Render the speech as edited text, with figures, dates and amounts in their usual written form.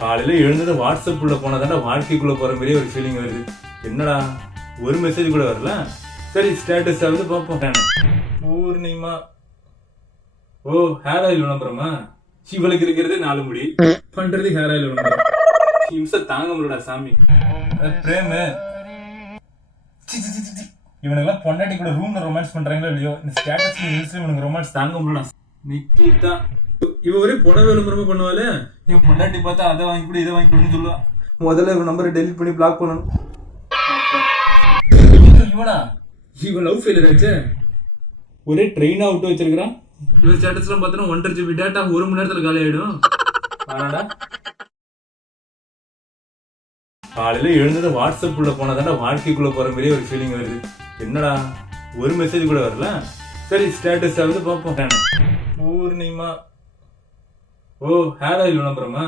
காலையில எழுந்தது வாட்ஸ்அப் உள்ள போனதாண்டா வாழ்க்கைக்குள்ள போற மாதிரியே ஒரு ஃபீலிங் வருது. என்னடா ஒரு மெசேஜ் கூட வரல. சரி ஸ்டேட்டஸ் ஆகுது பார்ப்போம். பூர்ணிமா, ஓ ஹேர் ஆயில் விளம்பரமா? இவளுக்கு இருக்கிறது 4 முடி, பண்றது ஹேர் ஆயில் விளம்பரம். இம்சம் தாங்க முடியலடா சாமி. பிரேமு, இவனுக்கெல்லாம் பொண்டாட்டி கூட ரூம்ல ரொமான்ஸ் பண்றாங்களோ இல்லையோ, இந்த ஸ்டேட்டஸ் இவனுக்கு ரொமான்ஸ் தாங்க முடியல. நிக்கிதா, இவ ஒரே புடவை விளம்பரமா பண்ணுவாளே, என் பொண்டாட்டி பார்த்தா அதை வாங்கி கூட இதை வாங்கி கொடுன்னு சொல்லுவா. முதல்ல இவன் நம்பரை டெலிட் பண்ணி பிளாக் பண்ணணும். இவனா, இவன் லவ் ஃபெயிலியர் ஆச்சு. ஒரே ட்ரெயினா விட்டு வச்சிருக்கான். இவன் ஸ்டேட்டஸ் எல்லாம் பார்த்தோன்னா 1.5 GB டேட்டா 1 மணி நேரத்துல காலி ஆயிடும். ஆனாடா காலையில எழுந்தது வாட்ஸ்அப் உள்ள போனதாண்டா வாழ்க்கைக்குள்ள போற மாதிரியே ஒரு ஃபீலிங் வருது. என்னடா ஒரு மெசேஜ் கூட வரல. சரி ஸ்டேட்டஸ் ஆகுது பார்ப்போம். பூர்ணிமா, ஓ ஹேர் ஆயில் விளம்பரமா?